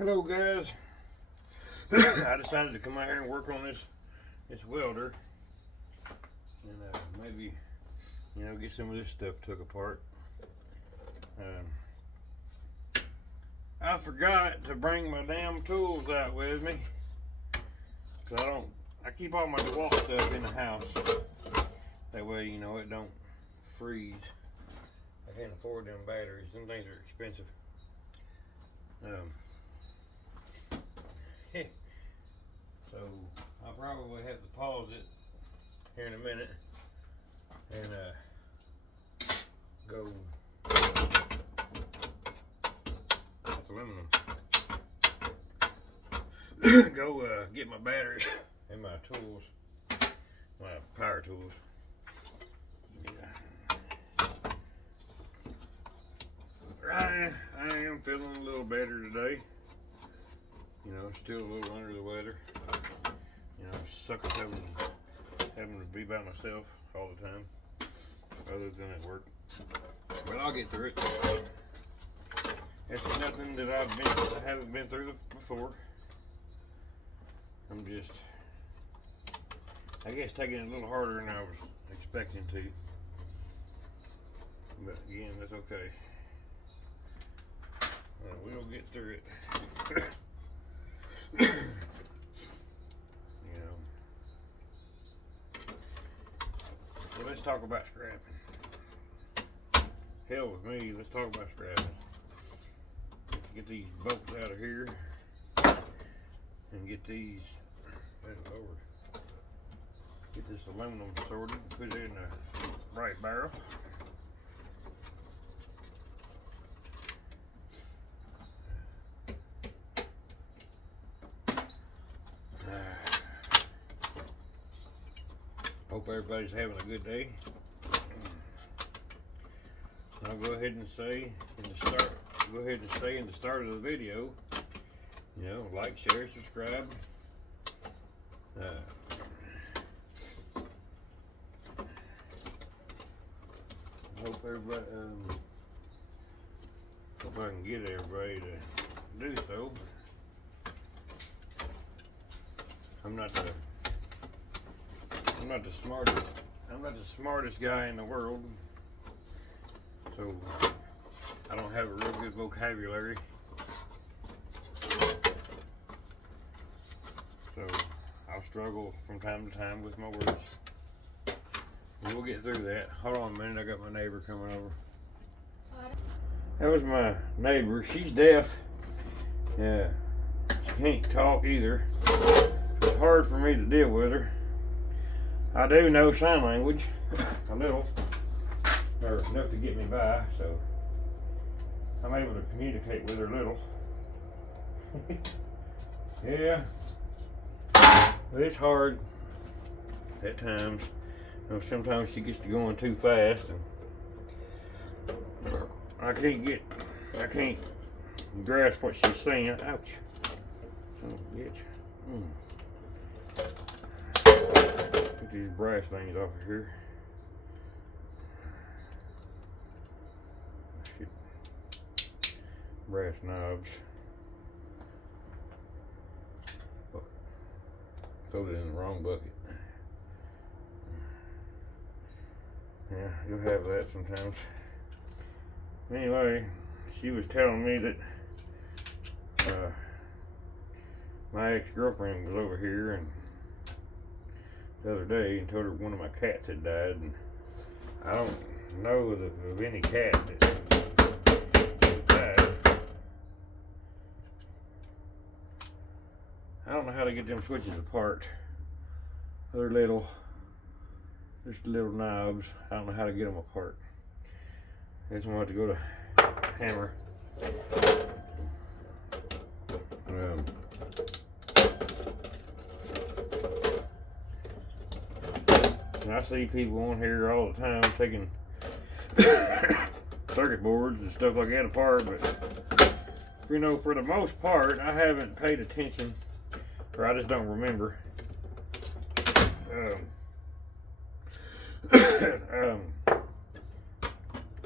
Hello guys. I decided to come out here and work on this welder and maybe get some of this stuff took apart. I forgot to bring my damn tools out with me, cause I keep all my DeWalt stuff in the house. That way it don't freeze. I can't afford them batteries. Them things are expensive. So I'll probably have to pause it here in a minute and go. That's aluminum. Go get my batteries and my tools, my power tools. Yeah. I am feeling a little better today. Still a little under the weather. Suckers having to be by myself all the time, other than at work. But I'll get through it. It's nothing that I haven't been through before. I'm just, I guess, taking it a little harder than I was expecting to. But again, that's okay. We'll get through it. So let's talk about scrapping. Hell with me, let's talk about scrapping. Let's get these bolts out of here and get these over. Get this aluminum sorted, put it in the right barrel. Hope everybody's having a good day. I'll go ahead and say in the start of the video, like, share, subscribe. Hope everybody, hope I can get everybody to do so. I'm not the smartest guy in the world, so I don't have a real good vocabulary. So I'll struggle from time to time with my words. We'll get through that. Hold on a minute, I got my neighbor coming over. That was my neighbor. She's deaf. Yeah, she can't talk either. It's hard for me to deal with her. I do know sign language, a little, or enough to get me by, so I'm able to communicate with her a little. Yeah, but it's hard at times. Sometimes she gets to going too fast, and I can't grasp what she's saying. Ouch! Oh, bitch. Get these brass things off of here. Shit. Brass knobs. Oh, throw it in the wrong bucket. Yeah, you'll have that sometimes. Anyway, she was telling me that my ex-girlfriend was over here and the other day and told her one of my cats had died, and I don't know of any cat that died. I don't know how to get them switches apart. They're little, just little knobs. I don't know how to get them apart. I just want to go to hammer. And I see people on here all the time taking circuit boards and stuff like that apart, but for the most part, I haven't paid attention, or I just don't remember.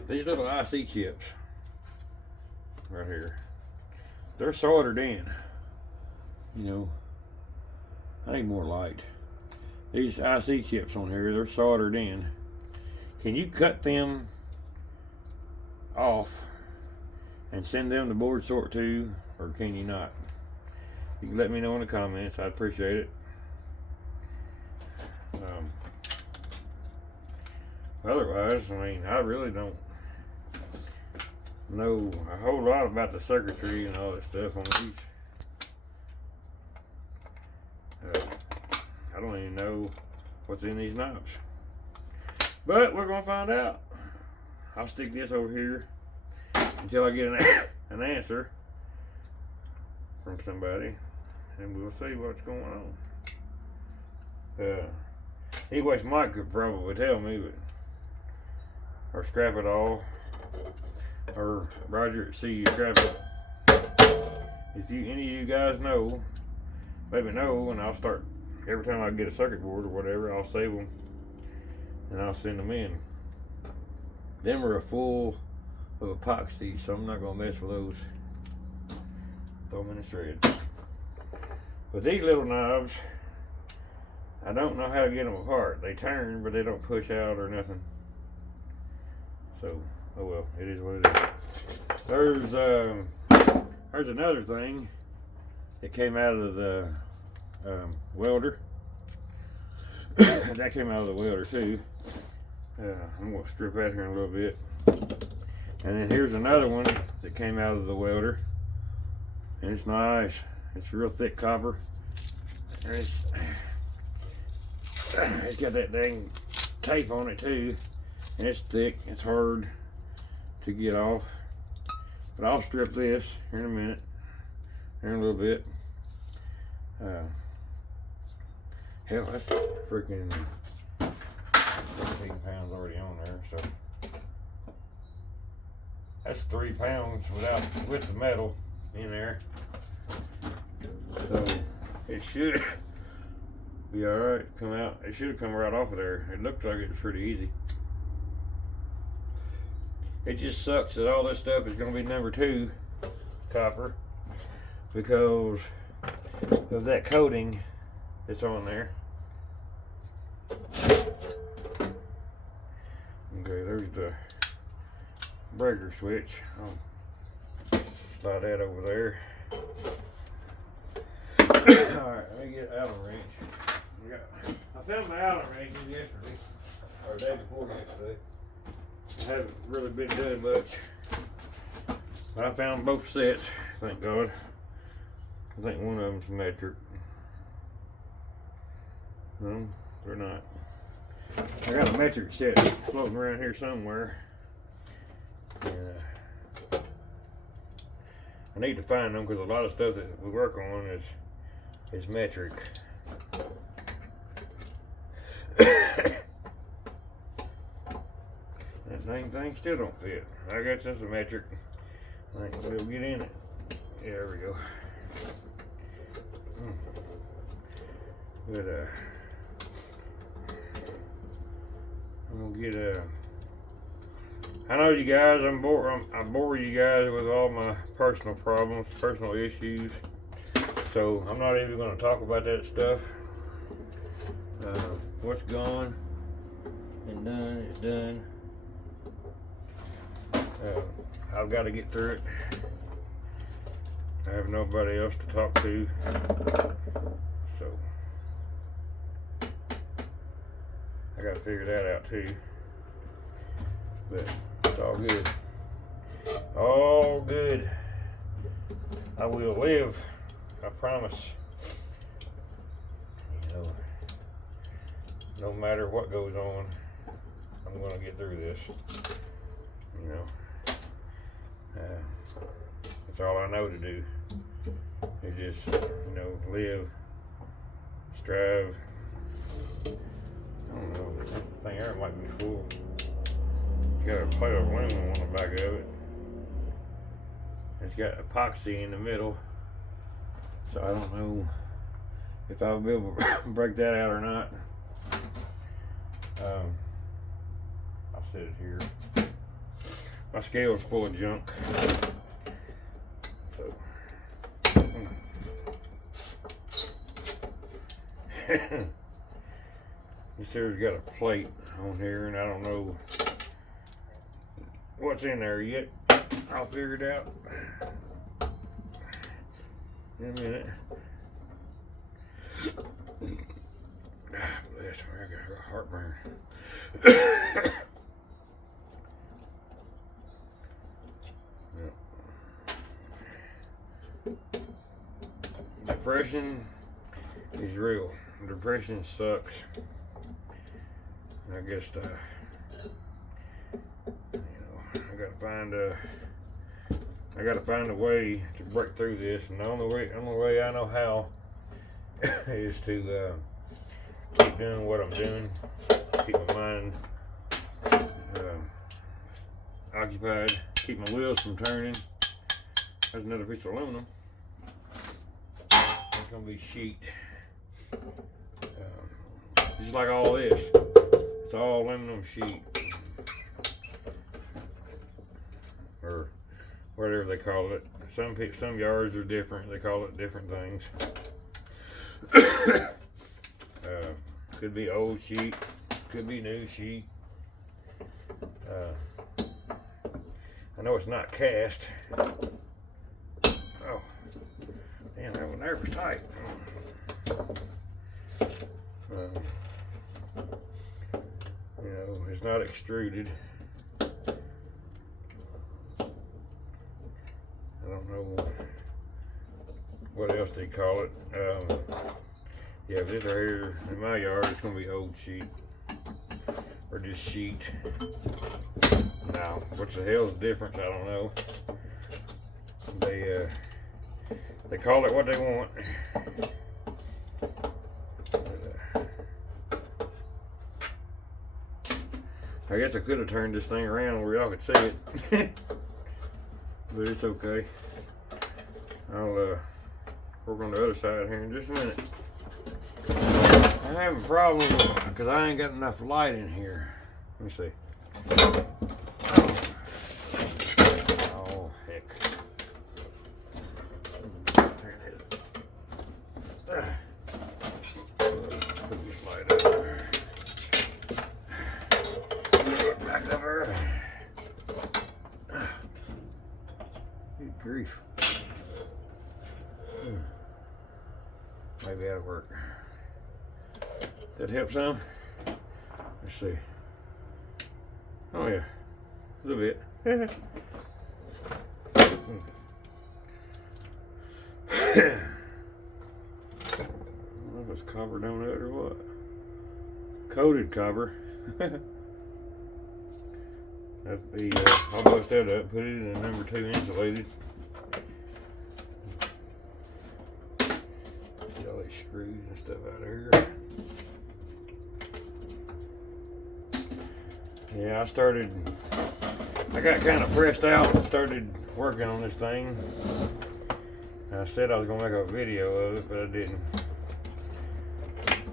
These little IC chips right here. they're soldered in. You know, I need more light. These IC chips on here, they're soldered in. Can you cut them off and send them to board sort too, or can you not? You can let me know in the comments. I'd appreciate it. Otherwise, I mean, I really don't know a whole lot about the circuitry and all that stuff on these. I don't even know what's in these knobs, but we're gonna find out. I'll stick this over here until I get an answer from somebody, and we'll see what's going on. Anyways, Mike could probably tell me, but or scrap it all, or Roger at C, scrap it. If any of you guys know, let me know, and I'll start. Every time I get a circuit board or whatever, I'll save them and I'll send them in. Them are full of epoxy, so I'm not gonna mess with those. Throw them in the shred. But these little knobs, I don't know how to get them apart. They turn, but they don't push out or nothing. So, oh well, it is what it is. There's another thing that came out of the welder. That came out of the welder too. I'm going to strip out here in a little bit. And then here's another one that came out of the welder. And it's nice. It's real thick copper. And it's got that dang tape on it too. And it's thick. It's hard to get off. But I'll strip this here in a minute. Here in a little bit. Hell, that's freaking 15 pounds already on there, so that's 3 pounds with the metal in there. So it should be alright. Come out. It should have come right off of there. It looked like it was pretty easy. It just sucks that all this stuff is going to be number 2 copper because of that coating that's on there. Okay, there's the breaker switch. I'll slide that over there. Alright, let me get an Allen wrench. I found my Allen wrench yesterday, or the day before yesterday. I haven't really been doing much, but I found both sets, thank God. I think one of them's metric. No, they're not. I got a metric set floating around here somewhere. I need to find them because a lot of stuff that we work on is metric. That dang thing still don't fit. I got this a metric. I think we'll get in it. Yeah, there we go. But I'm gonna get I know you guys, I bore you guys with all my personal problems, personal issues. So I'm not even gonna talk about that stuff. What's gone and done is done. I've got to get through it. I have nobody else to talk to, so I got to figure that out too. But it's all good. All good. I will live. I promise. You know, no matter what goes on, I'm gonna get through this. You know. That's all I know to do. Is just, you know, live, strive. I don't know. I think air might be full. It's got a plate of aluminum on the back of it. It's got epoxy in the middle. So I don't know if I'll be able to break that out or not. I'll set it here. My scale's full of junk. So This here's got a plate on here, and I don't know what's in there yet. I'll figure it out in a minute. Bless me, I got heartburn. Depression is real. Depression sucks. I guess I gotta find a way to break through this, and the only way I know how is to keep doing what I'm doing, keep my mind occupied, keep my wheels from turning. There's another piece of aluminum. It's gonna be sheet. Just like all this, it's all aluminum sheet, or whatever they call it. Some yards are different. They call it different things. Could be old sheet, could be new sheet. I know it's not cast. Oh, damn, that one there was tight. You know, it's not extruded. I don't know what else they call it. Yeah, this right here in my yard, it's gonna be old sheet or just sheet. Now, what the hell's the difference? I don't know. They call it what they want. I guess I could have turned this thing around where y'all could see it, but it's okay. I'll work on the other side here in just a minute. I'm having a problem because I ain't got enough light in here. Let me see. Oh, heck. There it is. Put this light up there. Back up there. Good grief. Maybe that'll work. That help some? Let's see. Oh yeah, a little bit. I don't know if it's covered on it or what. Coated cover. That'd be, I'll bust that up, put it in a number 2 insulated. Get all these screws and stuff out of here. Yeah, I got kind of pressed out and started working on this thing. I said I was going to make a video of it, but I didn't.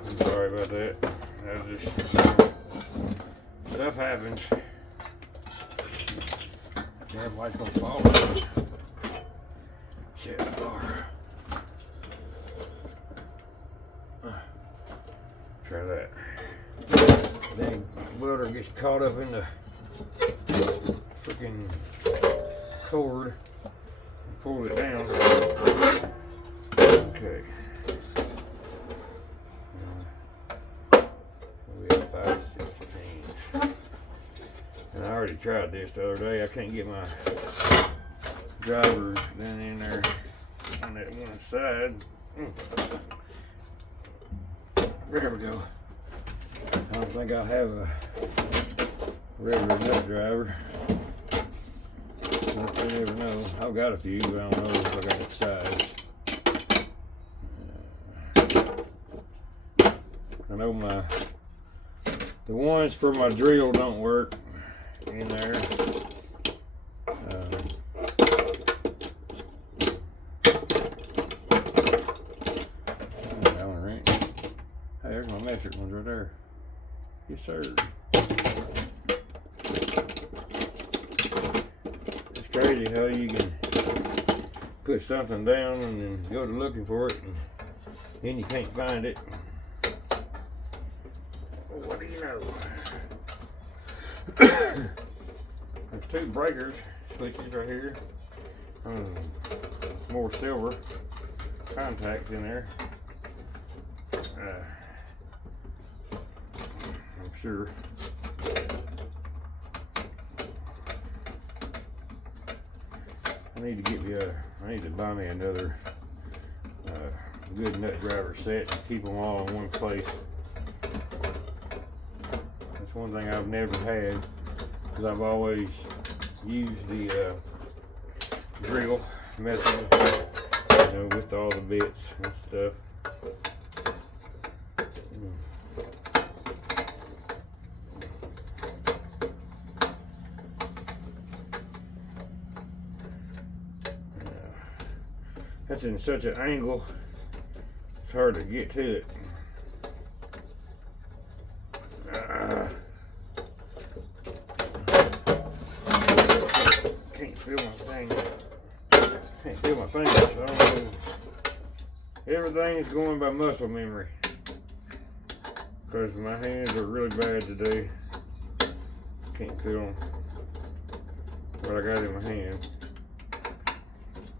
I'm sorry about that. Stuff happens. Damn light's going to fall over. Shit, bar. Try that. Dang welder gets caught up in the freaking cord and pull it down. Okay. We have 5/16. And I already tried this the other day. I can't get my drivers down in there on that one side. There we go. I don't think I'll have a regular nut driver. But you never know. I've got a few, but I don't know if I got the size. I know the ones for my drill don't work in there. Hey, there's my metric ones right there. Yes, sir. It's crazy how you can put something down and then go to looking for it and then you can't find it. what do you know? There's two breakers switches right here. More silver contacts in there. I'm sure. I need to buy me another good nut driver set and keep them all in one place. That's one thing I've never had, because I've always used the drill method, you know, with all the bits and stuff. That's in such an angle, it's hard to get to it. Can't feel my thing. Can't feel my fingers. I don't know. Everything's going by muscle memory, because my hands are really bad today. Can't feel what I got in my hand.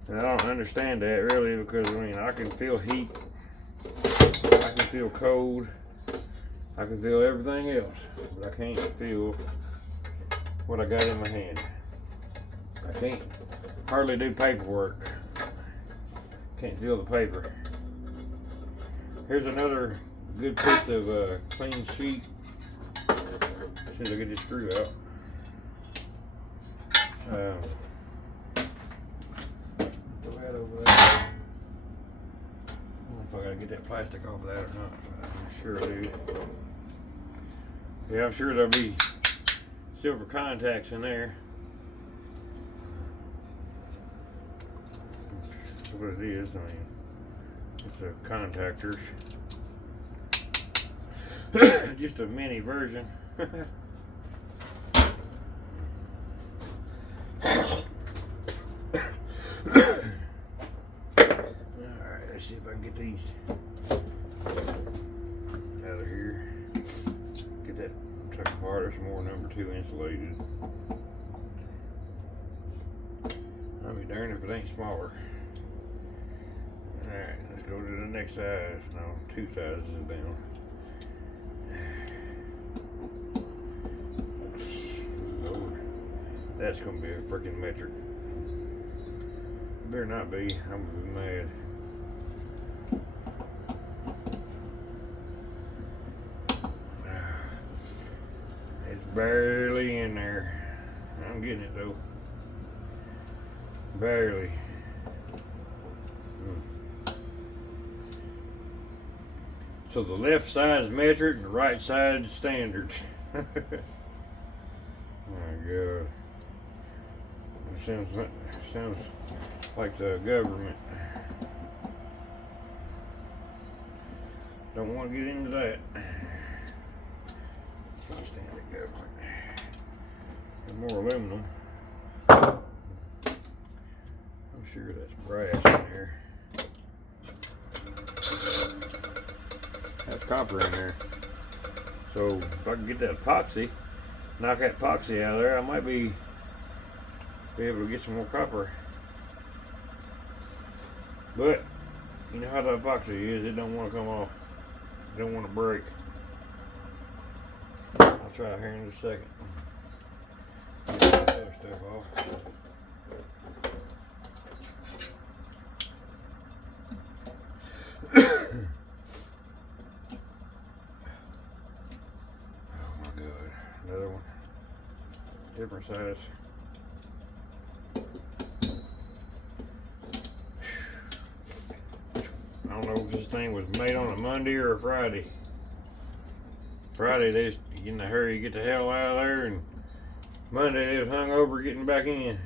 And I don't understand that really, because I mean, I can feel heat, I can feel cold, I can feel everything else, but I can't feel what I got in my hand. I can't hardly do paperwork. Can't feel the paper. Here's another good piece of clean sheet. As soon as I get this screw out. Over there. I don't know if I gotta get that plastic off of that or not. I'm sure I do. Yeah, I'm sure there'll be silver contacts in there. That's what it is. I mean, it's a contactor. Just a mini version. See if I can get these out of here. Get that took apart. There's more number 2 insulated. I'll be darned if it ain't smaller. Alright, let's go to the next size. No, 2 sizes down. Lord, that's gonna be a freaking metric. Better not be. I'm gonna be mad. Barely in there. I'm getting it though. Barely. So the left side is metric and the right side is standard. My God. It sounds like the government. Don't want to get into that. Standard government. And more aluminum. I'm sure that's brass in there. That's copper in there. So if I can get that epoxy, knock that epoxy out of there, I might be able to get some more copper. But you know how the epoxy is, it don't want to come off. It don't want to break. I'll try here in a second. Get this other stuff off. Oh my God, another one. Different size. I don't know if this thing was made on a Monday or a Friday. Friday they just get in a hurry, get the hell out of there, and Monday they was hung over getting back in.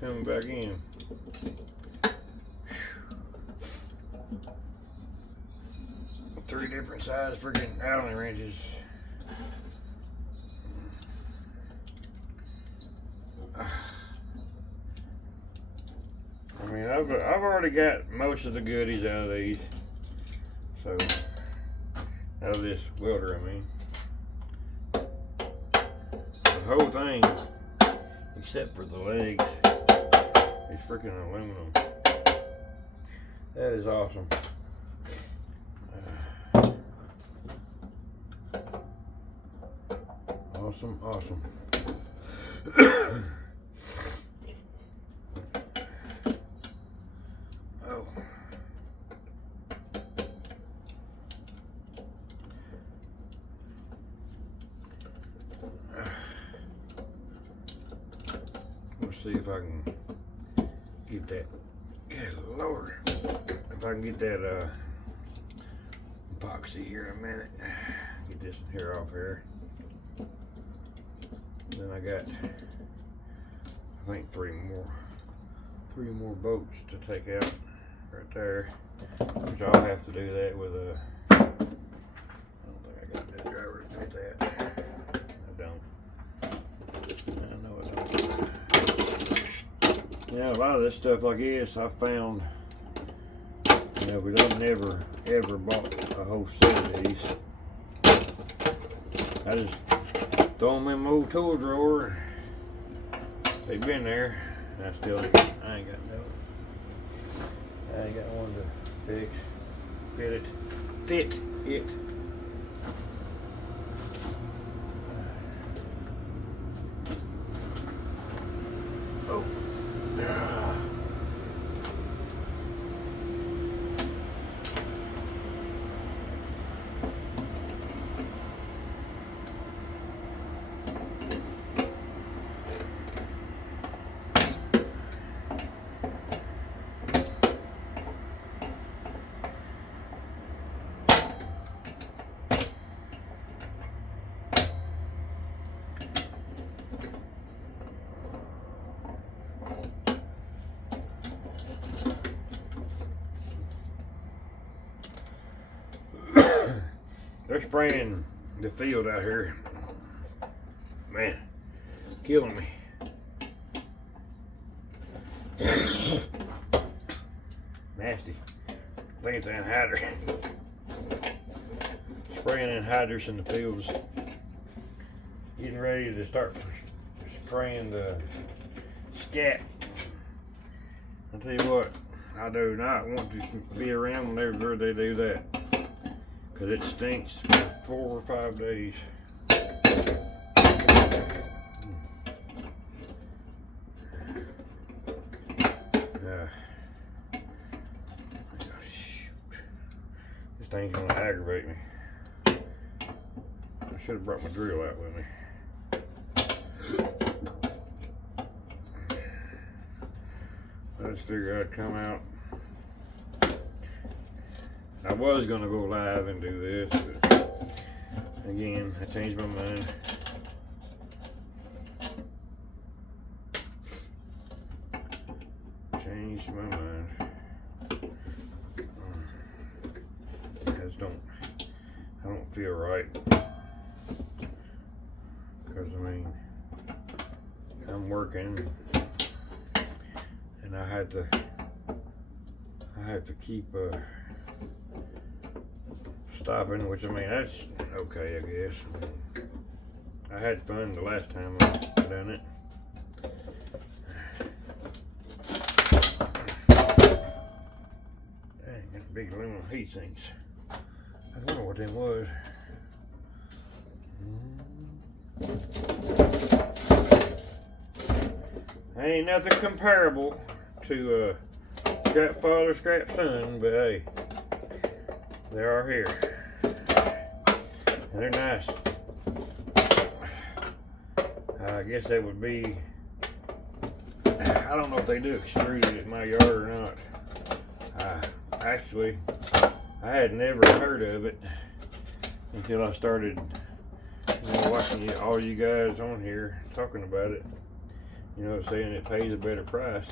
Coming back in. 3 different size freaking Allen wrenches. I mean, I've already got most of the goodies out of these, so Out of this welder, I mean. The whole thing, except for the legs, is freaking aluminum. That is awesome. Awesome, awesome. Oh. Let's see if I can get that. Good Lord. If I can get that epoxy here in a minute. Get this here off here. Then I got, I think three more bolts to take out right there. Which I'll have to do that with a, I don't think I got that driver to fit that. I don't. I know I don't. Yeah, a lot of this stuff like this I found, you know, but I've never ever bought a whole set of these. I just throw them in my old tool drawer. They've been there. And I ain't got one to fix. Fit it. Oh. They're spraying the field out here. Man, killing me. Nasty. I think it's anhydrous. Spraying anhydrous in the fields. Getting ready to start spraying the scat. I'll tell you what, I do not want to be around whenever they do that. Cause it stinks for 4 or 5 days. This thing's gonna aggravate me. I should have brought my drill out with me. I just figured I'd come out. I was gonna go live and do this, but again, I changed my mind. Changed my mind. I don't feel right. Because I mean, I'm working and I have to keep stopping, which I mean, that's okay, I guess. I had fun the last time I done it. Dang, that's big aluminum heat sinks. I wonder what them was. Ain't nothing comparable to Scrap Father, Scrap Son, but hey, they are here. And they're nice. I guess they would be, I don't know if they do extruded at my yard or not. Actually, I had never heard of it until I started, you know, watching all you guys on here talking about it. You know, saying it pays a better price.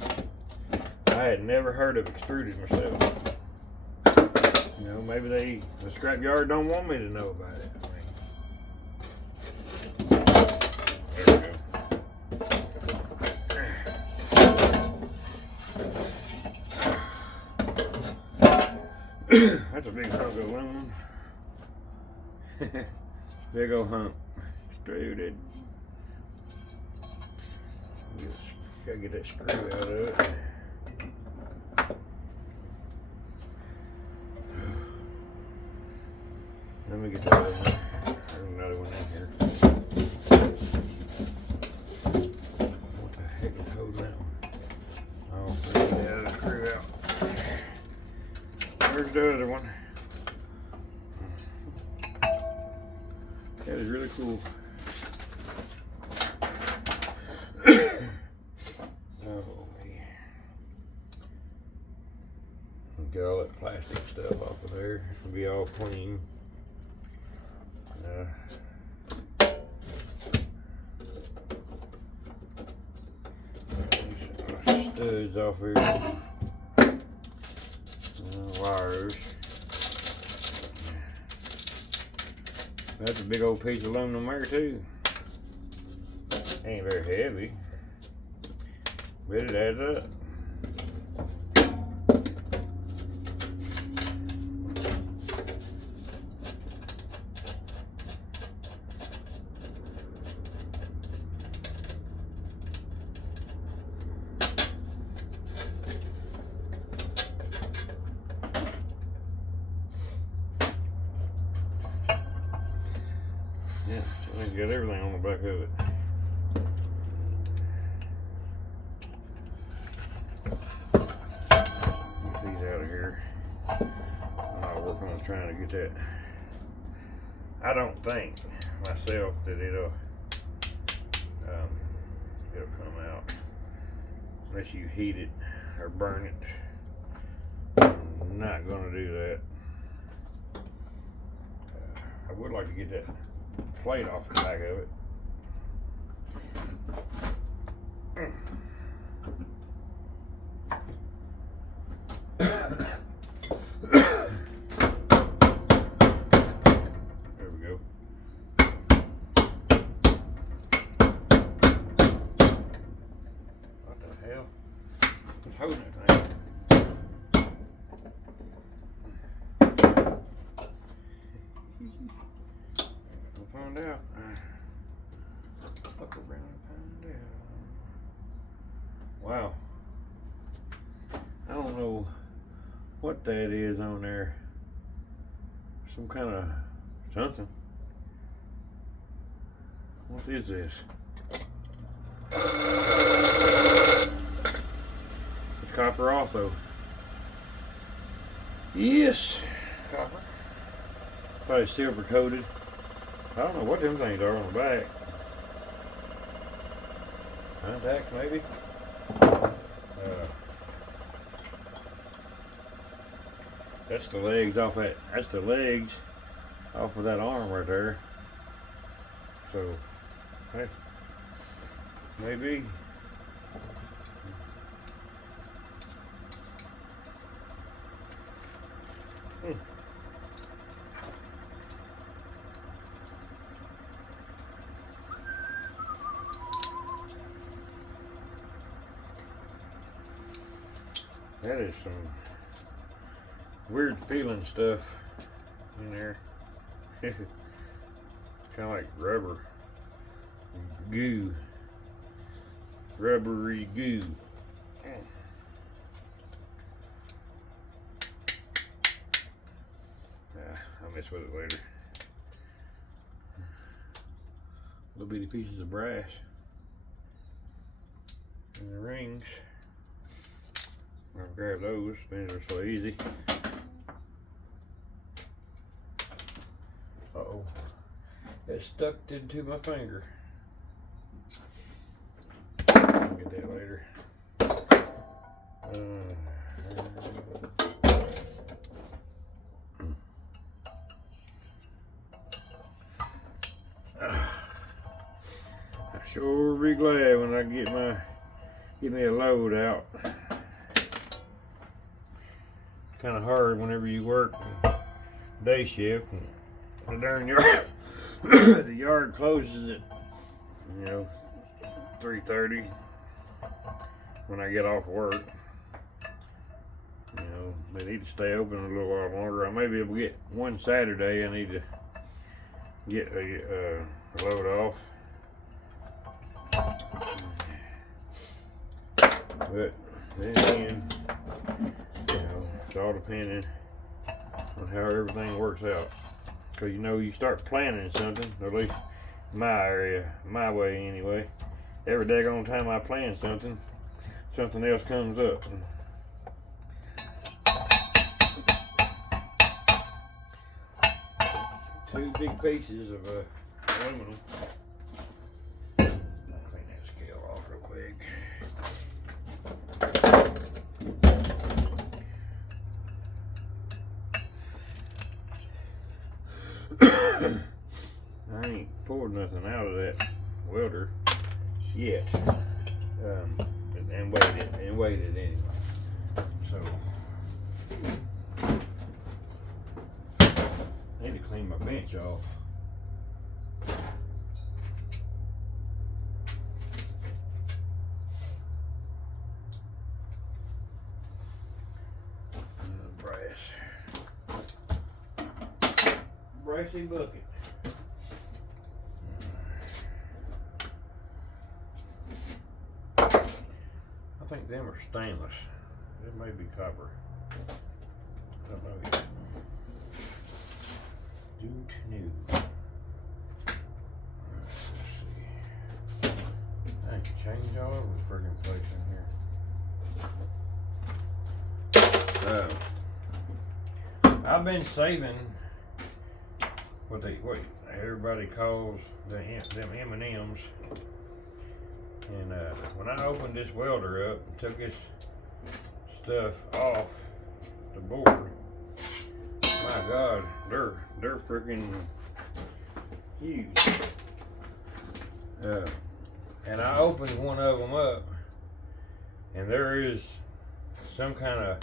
I had never heard of extruded myself. You know, maybe the scrap yard don't want me to know about it. There we go. That's a big hunk of aluminum. Big old hump. Extruded. Gotta get that screw out of it. Let me get that other one. There's another one in here. What the heck is holding that one? Oh, get that other screw out. There's the other one. That is really cool. Oh, man. Get all that plastic stuff off of there. It'll be all clean. Studs off here. Wires. That's a big old piece of aluminum there too. Ain't very heavy, but it adds up. Yeah, so I got everything on the back of it. Get these out of here. I'm working on trying to get that. I don't think myself that it'll come out unless you heat it or burn it. I'm not gonna do that. I would like to get that plate off the back of it. There we go. What the hell? What's holding that thing? We'll find out. Look around and find out. Wow. I don't know what that is on there. Some kind of something. What is this? It's copper also. Yes, copper. Probably silver coated. I don't know what them things are on the back. Contact maybe? That's the legs off that. That's the legs off of that arm right there. So, hey, maybe. That is some weird feeling stuff in there. It's kind of like rubber goo, rubbery goo. I'll mess with it later. Little bitty pieces of brass and the rings. I'll grab those, they're so easy. Uh-oh. It stuck into my finger. I'll get that later. I sure be glad when I get me a load out. Kind of hard whenever you work day shift and the darn yard the yard closes at 3:30 when I get off work. They need to stay open a little while longer. I may be able to get one Saturday. I need to get a load off. But then again, you know, it's all depending on how everything works out. Because you know, you start planning something, or at least my area, my way anyway. Every daggone time I plan something, something else comes up. Two big pieces of aluminum. Clean that scale off real quick. I ain't poured nothing out of that welder yet, and waited anyway. So I need to clean my bench off. Brassy bucket. I think them are stainless. It may be copper. I don't know yet. Don't know. Let's see. I can change all over the friggin' place in here. I've been saving what everybody calls them M&Ms. And when I opened this welder up and took this stuff off the board, my God, they're freaking huge. And I opened one of them up, and there is some kind of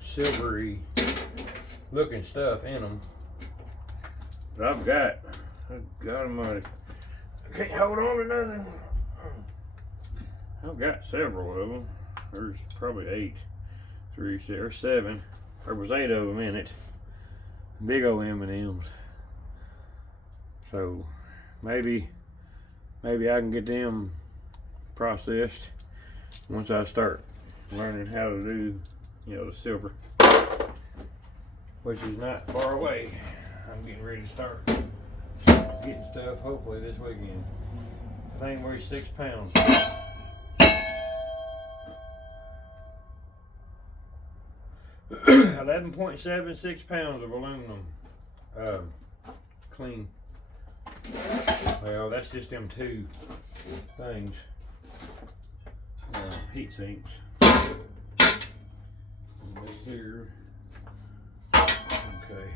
silvery looking stuff in them. But I've got them. I can't hold on to nothing. I've got several of them. There's probably 8, 3, 6, or 7. There was 8 of them in it. Big old M&Ms. So maybe I can get them processed once I start learning how to do, you know, the silver, which is not far away. I'm getting ready to start getting stuff hopefully this weekend. The thing weighs 6 pounds. 11.76 pounds of aluminum, clean. Well, that's just them 2 things, heat sinks. And this here. Okay.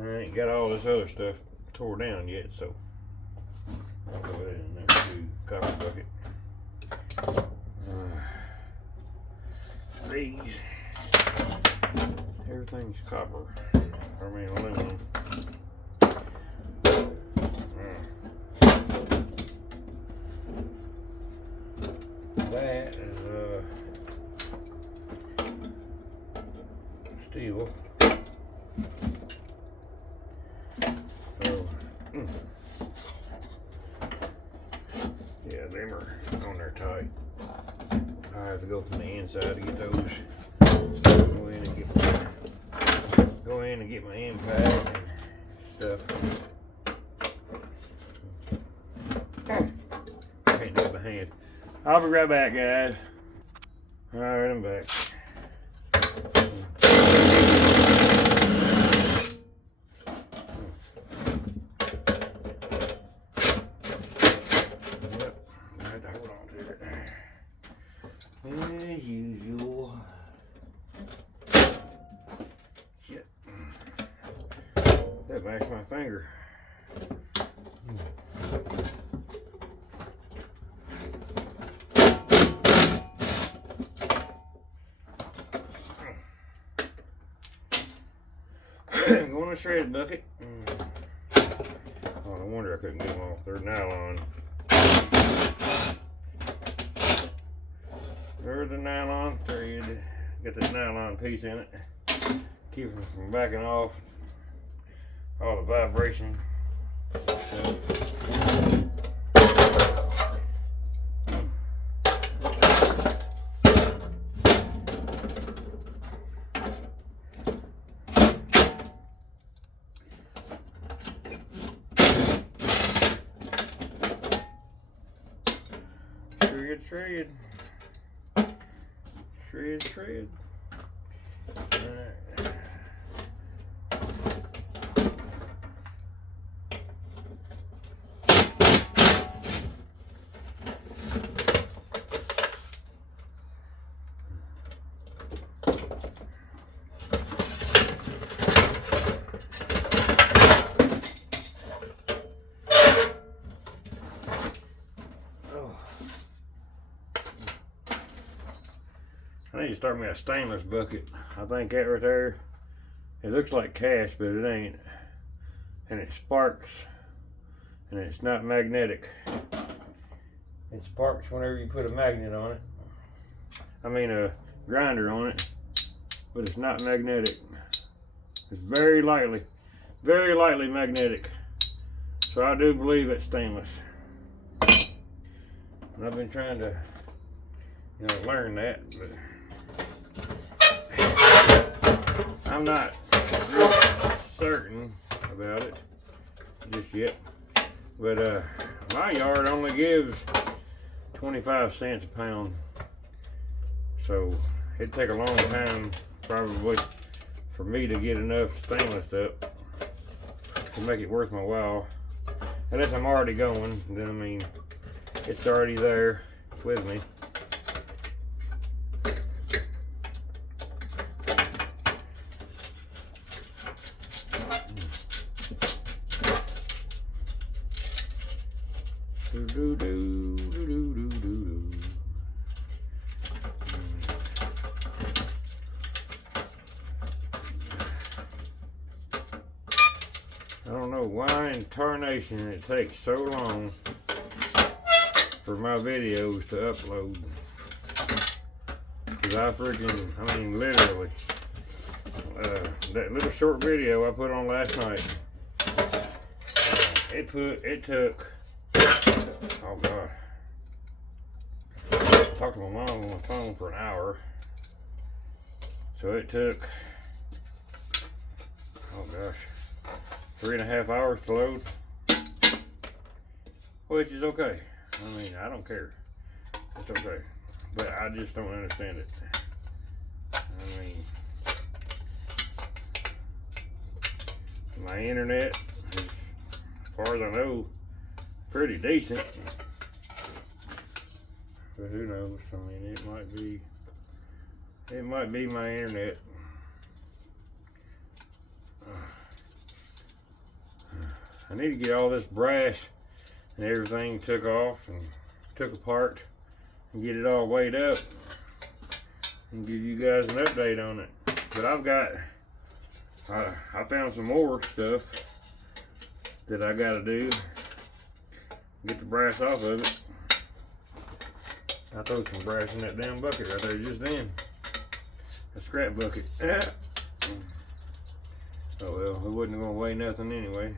I ain't got all this other stuff tore down yet, so I'll go ahead and do copper bucket. These, everything's copper. I mean aluminum. That is steel. So, yeah, them are on there tight. I have to go from the inside to get those. Go in and get my impact and stuff. Can't do it by hand. I'll be right back, guys. Alright, I'm back. Yep, I had to hold on to it. As usual. Shit. That mashed my finger. Going to shred bucket. Oh, no wonder I couldn't get them off. They're nylon. There's the nylon thread. Got this nylon piece in it. Keep them from backing off all the vibration stuff. Shred. Alright. I need to start me a stainless bucket. I think that right there, it looks like cast, but it ain't. And it sparks, and it's not magnetic. It sparks whenever you put a magnet on it. I mean a grinder on it, but it's not magnetic. It's very lightly magnetic. So I do believe it's stainless. And I've been trying to, learn that, but I'm not real certain about it just yet. But my yard only gives 25 cents a pound, so it'd take a long time probably for me to get enough stainless up to make it worth my while. Unless I'm already going, then I mean it's already there with me. I don't know why in tarnation it takes so long for my videos to upload. Cause I mean literally, that little short video I put on last night, it took, oh God, I talked to my mom on the phone for an hour, so it took, oh gosh, 3.5 hours to load, which is okay. I mean, I don't care. It's okay. But I just don't understand it. I mean, my internet, as far as I know, pretty decent. But who knows? I mean, it might be my internet. I need to get all this brass and everything took off and took apart and get it all weighed up and give you guys an update on it. But I found some more stuff that I gotta do. Get the brass off of it. I threw some brass in that damn bucket right there just then. A scrap bucket. Oh well, it wasn't gonna weigh nothing anyway.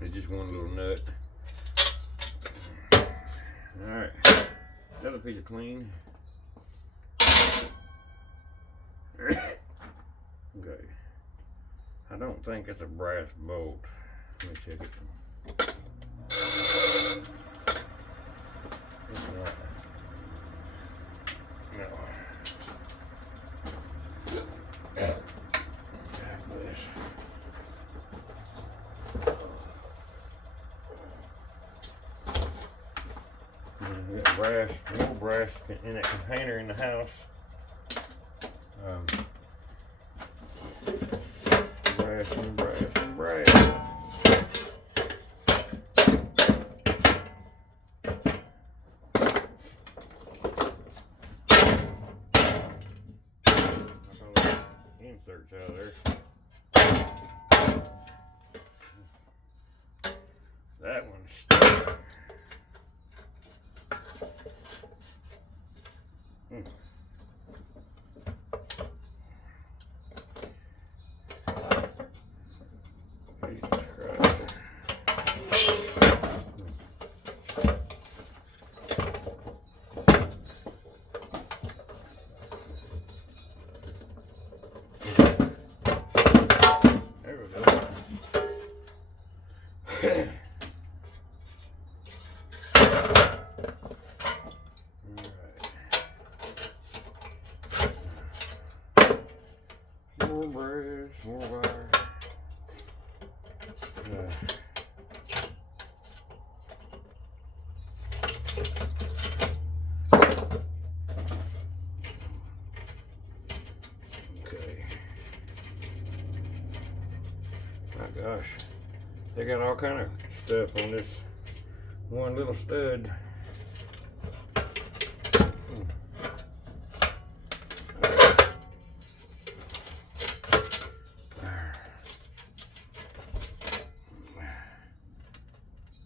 It's just one little nut. Alright, another piece of clean. Okay. I don't think it's a brass bolt. Let me check it. It's not. No. We got brass, more brass in that container in the house. Brass and brass and brass. Inserts out of there. That one's stuck. More brass, more wire. Okay. My gosh, they got all kind of stuff on this one little stud.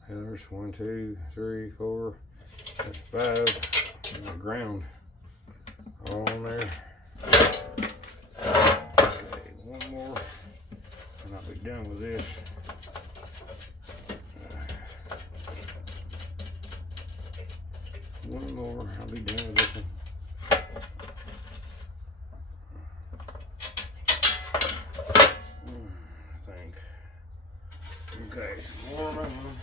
There's 1, 2, 3, 4, that's 5, and the ground all on there. Okay, one more, and I'll be done with this. One more, I'll be done with this one. I think. Okay, more aluminum.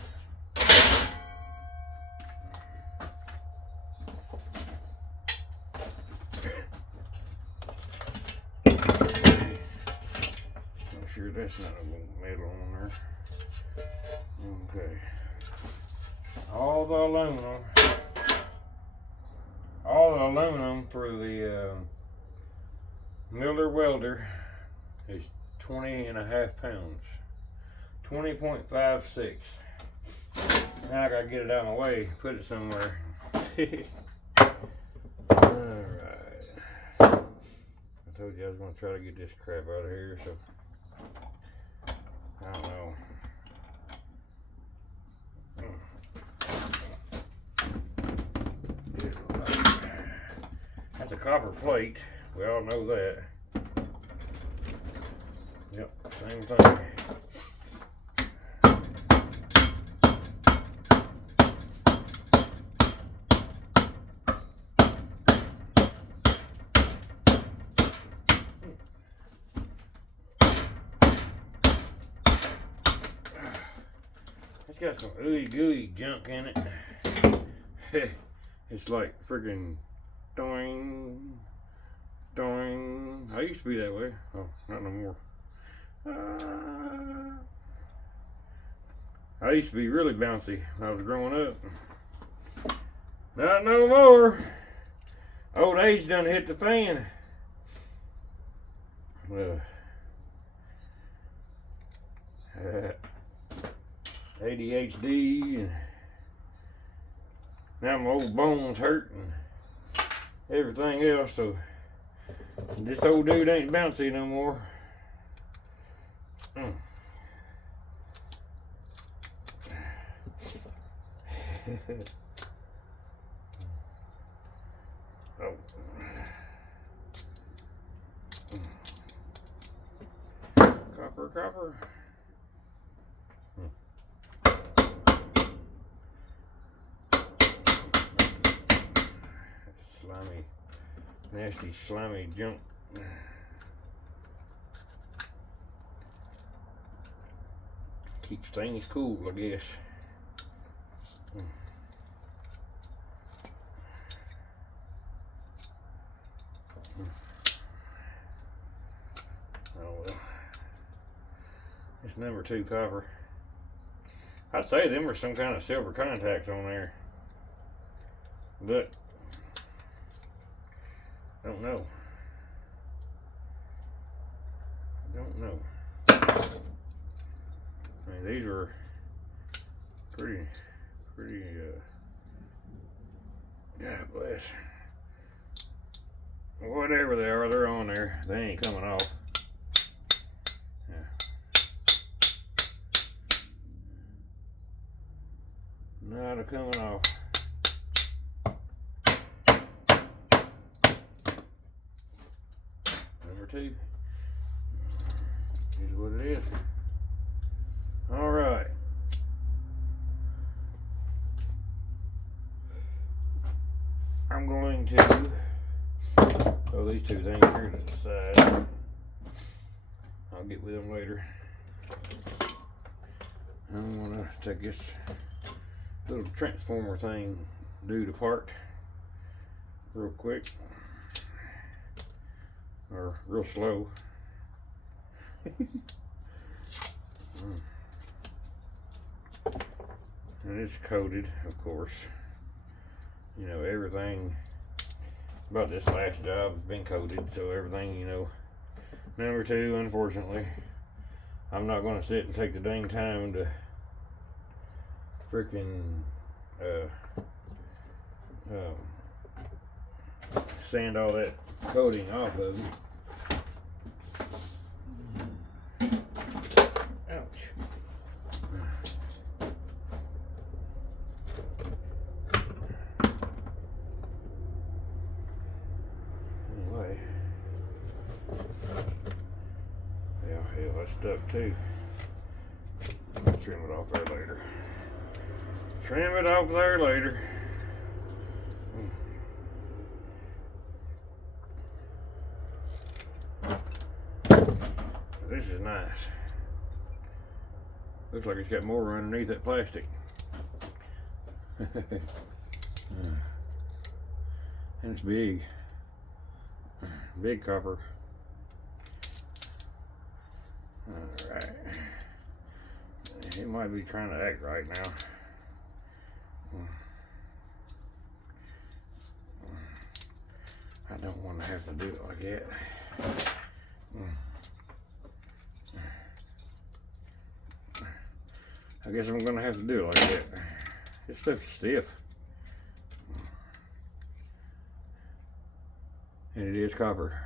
Sure that's not a metal on there. Okay. All the aluminum for the Miller welder is 20.5 pounds. 20.56. Now I gotta get it out of my way, put it somewhere. Alright. I told you I was gonna try to get this crap out of here, so I don't know. That's a copper plate. We all know that. Yep, same thing. It's got some ooey gooey junk in it. It's like freaking doing, doing. I used to be that way. Oh, not no more. I used to be really bouncy when I was growing up. Not no more. Old age done hit the fan. ADHD, and now my old bones hurt and everything else, so this old dude ain't bouncy no more. Oh. Copper. Slimy, nasty, slimy junk. Keeps things cool, I guess. Oh well. It's number 2 copper. I'd say them were some kind of silver contacts on there, but don't know. I mean, these were pretty, God bless. Whatever they are, they're on there. They ain't coming off. Not coming off. Number 2 is what it is. All right. I'm going to throw these 2 things here to the side. I'll get with them later. I'm going to take this little transformer thing dude apart real quick, or real slow. And it's coated, of course. You know, everything about this last job has been coated, so everything, you know. Number two, unfortunately, I'm not going to sit and take the dang time to freaking sand all that coating off of it. Ouch. Anyway. Yeah, hell, that's stuck too. Trim it off there later. Trim it off there later. This is nice. Looks like it's got more underneath that plastic. And it's big. Big copper. Alright. He might be trying to act right now. I don't want to have to do it like that. I guess I'm going to have to do it like that. This stuff is stiff. And it is copper.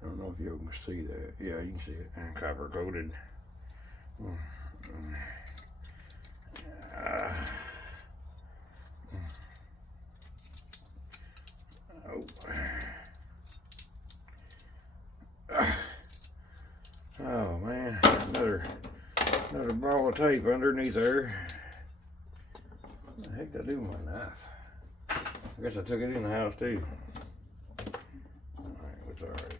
I don't know if you can see that. Yeah, you can see it. And copper coated. Oh man, another ball of tape underneath there. What the heck did I do with my knife? I guess I took it in the house too. Alright, it's alright.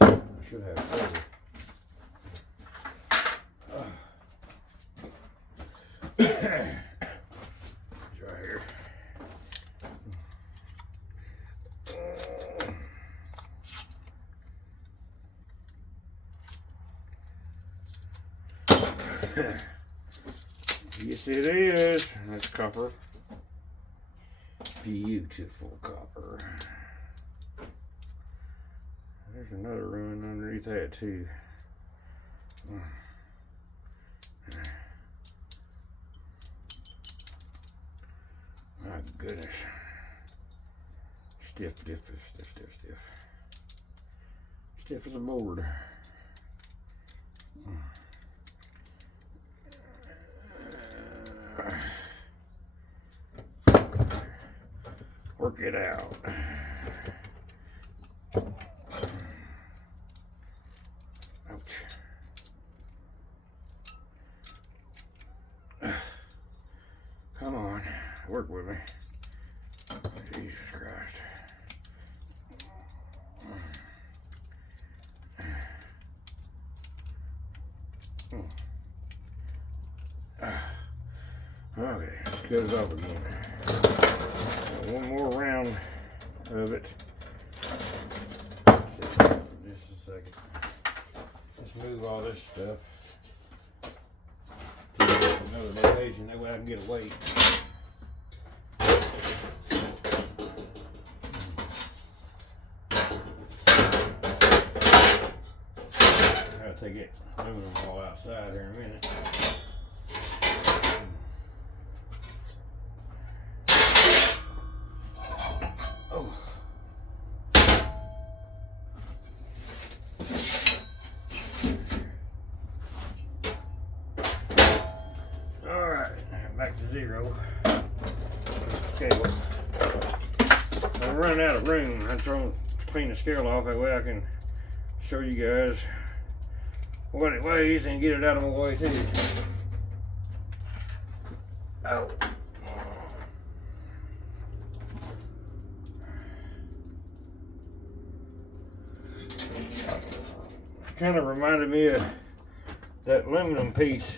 I should have covered. It's right here. Yes, it is. That's copper. Beautiful copper. There's another ruin underneath that too. My goodness. Stiff. Stiff as a board. Work it out. Ouch. Come on, work with me. Jesus Christ. Okay, let's cut it off again. One more round of it. Just a second. Let's move all this stuff to another location. That way I can get a weight. I gotta take it, aluminum all outside here in a minute. Back to zero. Okay, well, I'm running out of room. I'm trying to clean the scale off, that way I can show you guys what it weighs and get it out of my way too. Oh. Kind of reminded me of that aluminum piece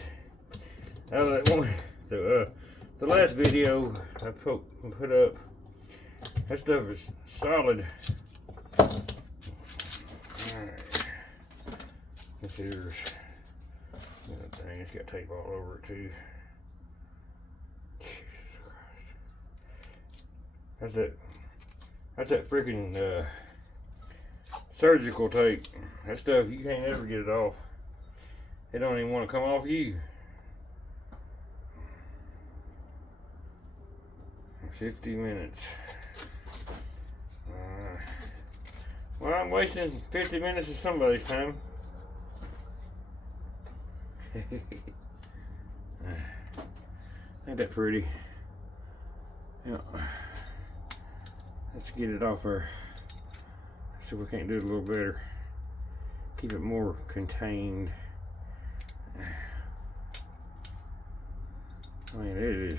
out of that one. The last video I put up, that stuff is solid. Alright. This here's, dang, it's got tape all over it too. That's that freaking surgical tape. That stuff, you can't ever get it off. It don't even want to come off you. 50 minutes. Well, I'm wasting 50 minutes of somebody's time. Ain't that pretty? Yeah. Let's get it off her. See if we can't do it a little better. Keep it more contained. I mean, it is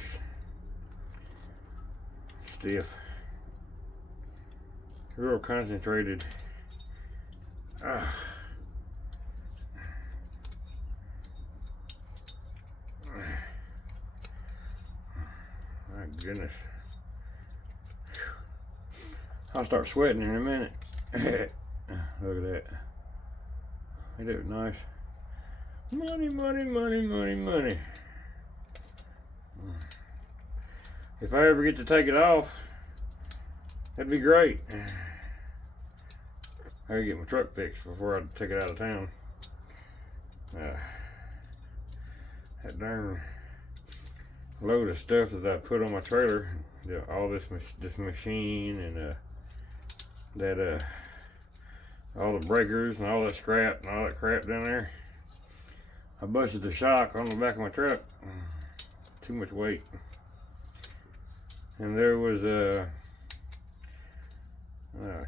stiff. Real concentrated. My goodness. I'll start sweating in a minute. Look at that. Ain't that nice? Money, money, money, money, money. If I ever get to take it off, that'd be great. I gotta get my truck fixed before I take it out of town. That darn load of stuff that I put on my trailer, all this machine and all the breakers and all that scrap and all that crap down there. I busted the shock on the back of my truck. Too much weight. And there was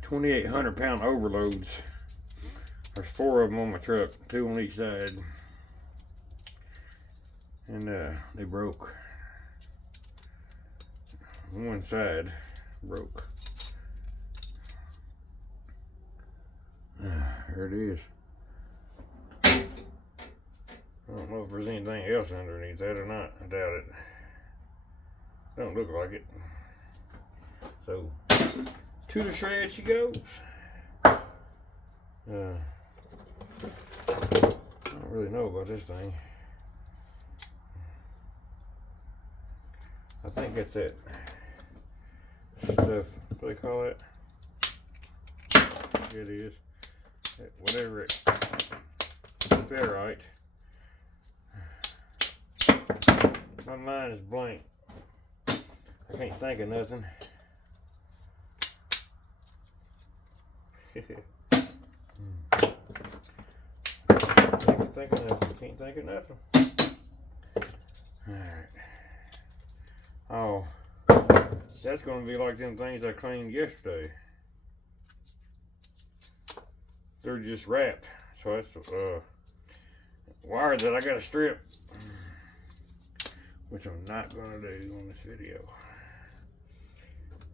2,800 pound overloads. There's 4 of them on my truck, 2 on each side. And they broke. One side broke. There it is. I don't know if there's anything else underneath that or not. I doubt it. Don't look like it. So, to the shred she goes. I don't really know about this thing. I think it's that stuff, what do they call it? It is. Whatever it, ferrite. My mind is blank. I can't think of nothing. Can't think of nothing. Alright. Oh, that's going to be like them things I cleaned yesterday. They're just wrapped. So that's wire that I got to strip, which I'm not going to do on this video.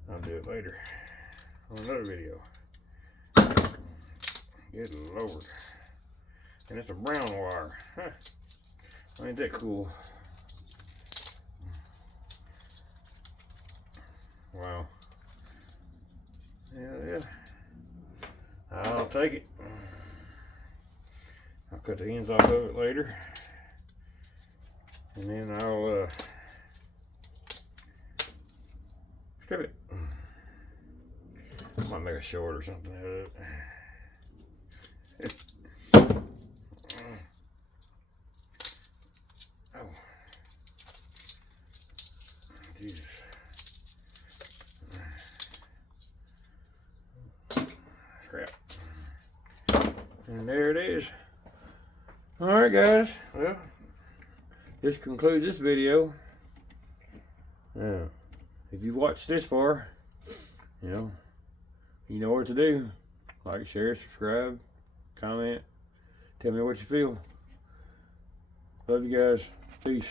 I'll do it later on another video. Good Lord. And it's a brown wire. Huh. Ain't that cool? Wow. Yeah. I'll take it. I'll cut the ends off of it later. And then I'll strip it. Might make a short or something out of it. Oh. Jesus. Scrap. And there it is. Alright guys, well, this concludes this video. If you've watched this far, you know what to do. Like, share, subscribe, comment, tell me what you feel. Love you guys. Peace.